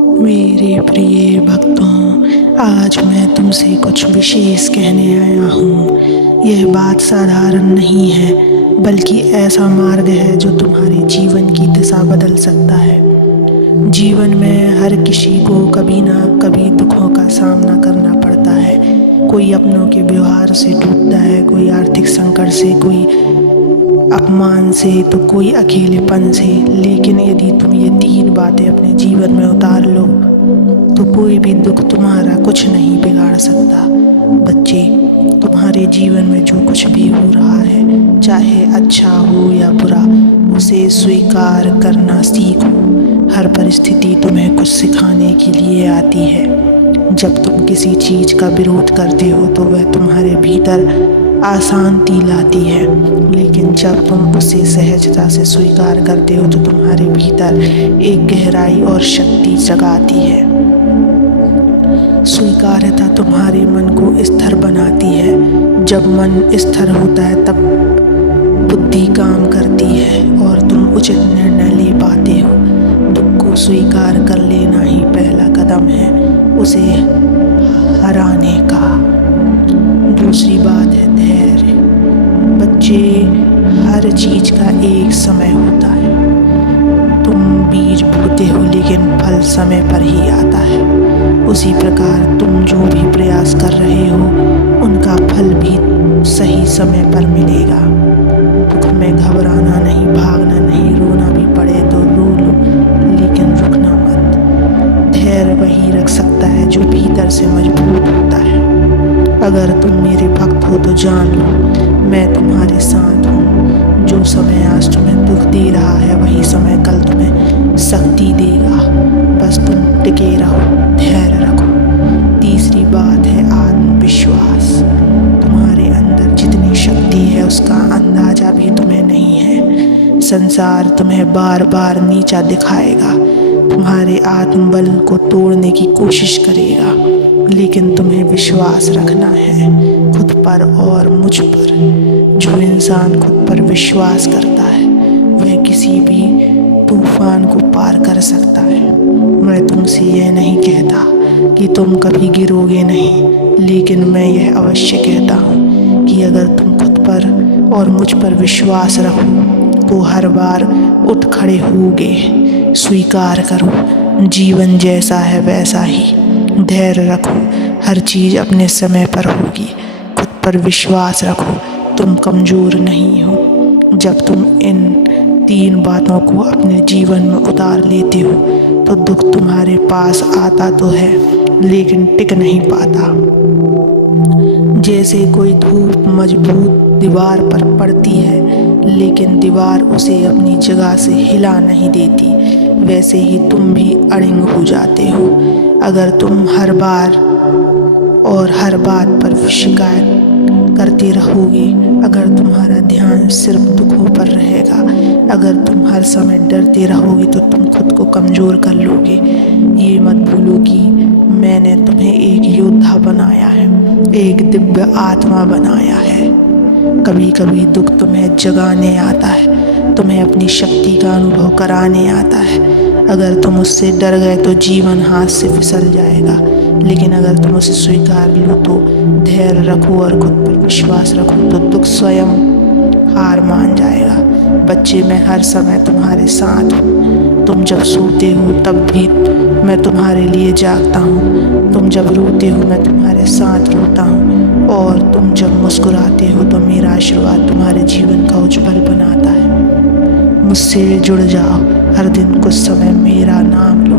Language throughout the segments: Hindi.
मेरे प्रिय भक्तों, आज मैं तुमसे कुछ विशेष कहने आया हूँ। यह बात साधारण नहीं है, बल्कि ऐसा मार्ग है जो तुम्हारे जीवन की दिशा बदल सकता है। जीवन में हर किसी को कभी ना कभी दुखों का सामना करना पड़ता है। कोई अपनों के व्यवहार से टूटता है, कोई आर्थिक संकट से, कोई अपमान से, तो कोई अकेलेपन से। लेकिन यदि तुम ये 3 बातें अपने जीवन में उतार लो तो कोई भी दुख तुम्हारा कुछ नहीं बिगाड़ सकता। बच्चे, तुम्हारे जीवन में जो कुछ भी हो रहा है, चाहे अच्छा हो या बुरा, उसे स्वीकार करना सीखो। हर परिस्थिति तुम्हें कुछ सिखाने के लिए आती है। जब तुम किसी चीज़ का विरोध करते हो तो वह तुम्हारे भीतर अशांति लाती है, लेकिन जब तुम उसे सहजता से स्वीकार करते हो तो तुम्हारे भीतर एक गहराई और शक्ति जगाती है। स्वीकार्यता तुम्हारे मन को स्थिर बनाती है। जब मन स्थिर होता है तब बुद्धि काम करती है और तुम उचित निर्णय ले पाते हो। दुख को स्वीकार कर लेना ही पहला कदम है उसे हराने का। दूसरी बात है धैर्य। बच्चे, हर चीज का एक समय होता है। तुम बीज बोते हो लेकिन फल समय पर ही आता है। उसी प्रकार तुम जो भी प्रयास कर रहे हो उनका फल भी सही समय पर मिलेगा। दुख में घबराना नहीं, भागना नहीं, रोना भी पड़े तो रो लो, लेकिन रुकना मत। धैर्य वही रख सकता है जो भीतर से मजबूत होता है। अगर तुम मेरे भक्त हो तो जान लो मैं तुम्हारे साथ हूँ। जो समय आज तुम्हें दुख दे रहा है वही समय कल तुम्हें शक्ति देगा। बस तुम टिके रहो, धैर्य रखो। तीसरी बात है आत्मविश्वास। तुम्हारे अंदर जितनी शक्ति है उसका अंदाजा भी तुम्हें नहीं है। संसार तुम्हें बार बार नीचा दिखाएगा, तुम्हारे आत्मबल को तोड़ने की कोशिश करेगा, लेकिन तुम्हें विश्वास रखना है खुद पर और मुझ पर। जो इंसान खुद पर विश्वास करता है वह किसी भी तूफान को पार कर सकता है। मैं तुमसे यह नहीं कहता कि तुम कभी गिरोगे नहीं, लेकिन मैं यह अवश्य कहता हूँ कि अगर तुम खुद पर और मुझ पर विश्वास रखो तो हर बार उठ खड़े होगे। स्वीकार करो, जीवन जैसा है वैसा ही। धैर्य रखो, हर चीज़ अपने समय पर होगी। खुद पर विश्वास रखो, तुम कमज़ोर नहीं हो। जब तुम इन 3 बातों को अपने जीवन में उतार लेते हो तो दुख तुम्हारे पास आता तो है लेकिन टिक नहीं पाता। जैसे कोई धूप मजबूत दीवार पर पड़ती है लेकिन दीवार उसे अपनी जगह से हिला नहीं देती, वैसे ही तुम भी अड़िंग हो जाते हो। अगर तुम हर बार और हर बात पर शिकायत करते रहोगे, अगर तुम्हारा ध्यान सिर्फ दुखों पर रहेगा, अगर तुम हर समय डरते रहोगे तो तुम खुद को कमज़ोर कर लोगे। ये मत भूलो कि मैंने तुम्हें एक योद्धा बनाया है, एक दिव्य आत्मा बनाया है। कभी कभी दुख तुम्हें जगाने आता है, तुम्हें अपनी शक्ति का अनुभव कराने आता है। अगर तुम उससे डर गए तो जीवन हाथ से फिसल जाएगा, लेकिन अगर तुम उसे स्वीकार लो तो धैर्य रखो और खुद पर विश्वास रखो तो दुख स्वयं हार मान जाएगा। बच्चे, मैं हर समय तुम्हारे साथ हूँ। तुम जब सोते हो तब भी मैं तुम्हारे लिए जागता हूँ। तुम जब रोते हो मैं तुम्हारे साथ रोता हूँ, और तुम जब मुस्कुराते हो तो मेरा आशीर्वाद तुम्हारे जीवन का उज्जवल बनाता है। मुझसे जुड़ जाओ, हर दिन कुछ समय मेरा नाम लो।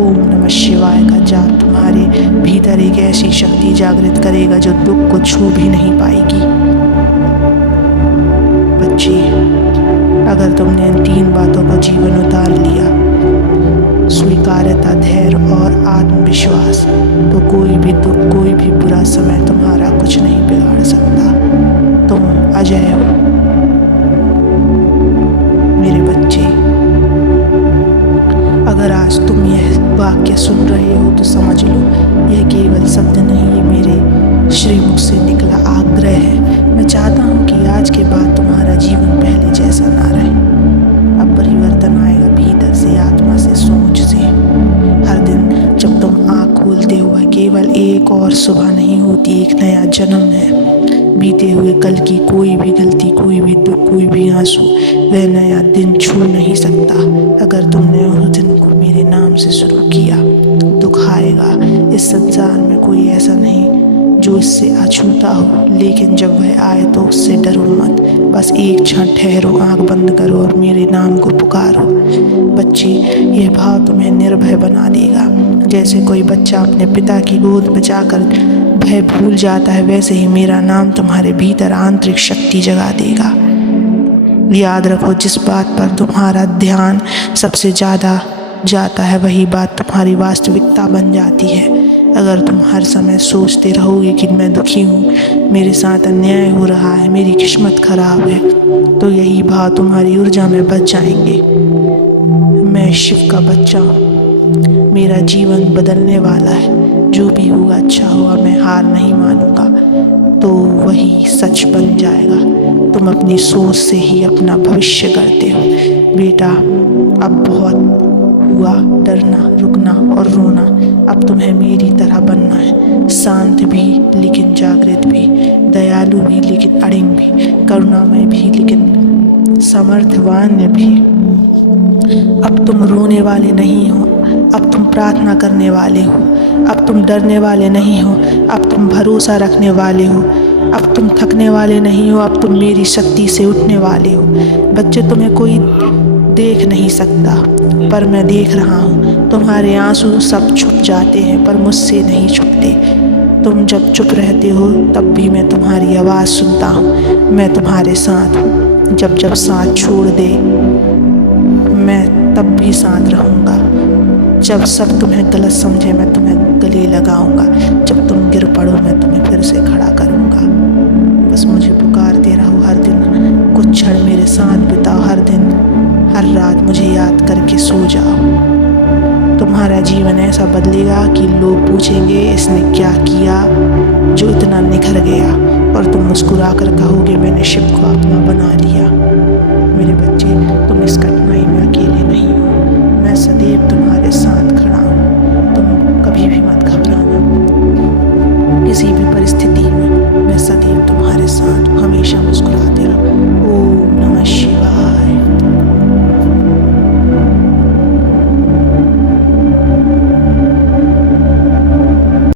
ओम नमः शिवाय का जाप तुम्हारे भीतर एक ऐसी शक्ति जागृत करेगा जो दुख को छू भी नहीं पाएगी। बच्चे, अगर तुमने इन 3 बातों को जीवन उतार लिया, स्वीकार्यता, धैर्य और आत्मविश्वास, तो कोई भी दुख, कोई भी बुरा समय तुम्हारा कुछ नहीं बिगाड़ सकता। तुम अजय हो मेरे बच्चे। अगर आज तुम यह वाक्य सुन रहे हो तो समझ लो यह केवल शब्द नहीं, ये मेरे श्रीमुख से निकला आग्रह है। मैं चाहता हूँ कि आज के बाद तुम्हारा जीवन पहले जैसा ना रहे। अब परिवर्तन आएगा भीतर से, आत्मा से, सोच से। हर दिन केवल एक और सुबह नहीं होती, एक नया जन्म है। बीते हुए कल की कोई भी गलती, कोई भी दुख, कोई भी आंसू वह नया दिन छू नहीं सकता। अगर तुमने उस दिन को मेरे नाम से शुरू किया, दुख आएगा। इस संसार में कोई ऐसा नहीं जो इससे अछूता हो, लेकिन जब वह आए तो उससे डरो मत। बस एक क्षण ठहरो, आंख बंद करो और मेरे नाम को पुकारो। बच्चे, यह भाव तुम्हें निर्भय बना देगा। जैसे कोई बच्चा अपने पिता की गोद में जाकर भय भूल जाता है, वैसे ही मेरा नाम तुम्हारे भीतर आंतरिक शक्ति जगा देगा। याद रखो, जिस बात पर तुम्हारा ध्यान सबसे ज़्यादा जाता है, वही बात तुम्हारी वास्तविकता बन जाती है। अगर तुम हर समय सोचते रहोगे कि मैं दुखी हूँ, मेरे साथ अन्याय हो रहा है, मेरी किस्मत खराब है, तो यही भाव तुम्हारी ऊर्जा में बच जाएंगे। मैं शिव का बच्चा हूँ, मेरा जीवन बदलने वाला है। जो भी होगा अच्छा होगा, मैं हार नहीं मानूंगा, तो वही सच बन जाएगा। तुम अपनी सोच से ही अपना भविष्य करते हो। बेटा, अब बहुत हुआ डरना, रुकना और रोना। अब तुम्हें मेरी तरह बनना है, शांत भी लेकिन जागृत भी, दयालु भी लेकिन अड़िंग भी, करुणामय भी लेकिन समर्थवान भी। अब तुम रोने वाले नहीं हो, अब तुम प्रार्थना करने वाले हो। अब तुम डरने वाले नहीं हो, अब तुम भरोसा रखने वाले हो। अब तुम थकने वाले नहीं हो, अब तुम मेरी शक्ति से उठने वाले हो। बच्चे, तुम्हें कोई देख नहीं सकता, पर मैं देख रहा हूँ। तुम्हारे आंसू सब छुप जाते हैं, पर मुझसे नहीं छुपते। तुम जब चुप रहते हो, तब भी मैं तुम्हारी आवाज़ सुनता हूँ। मैं तुम्हारे साथ हूँ। जब जब साथ छोड़ दे, मैं तब भी साथ रहूँगा। जब सब तुम्हें गलत समझे, मैं तुम्हें गले लगाऊंगा। जब तुम गिर पड़ो, मैं तुम्हें फिर से खड़ा करूँगा। बस मुझे पुकारते रहो हर दिन, कुछ क्षण मेरे साथ बिताओ हर दिन। हर रात मुझे याद करके सो जाओ। तुम्हारा जीवन ऐसा बदलेगा कि लोग पूछेंगे, इसने क्या किया जो इतना निखर गया, और तुम मुस्कुरा कर कहोगे, मैंने शिव को अपना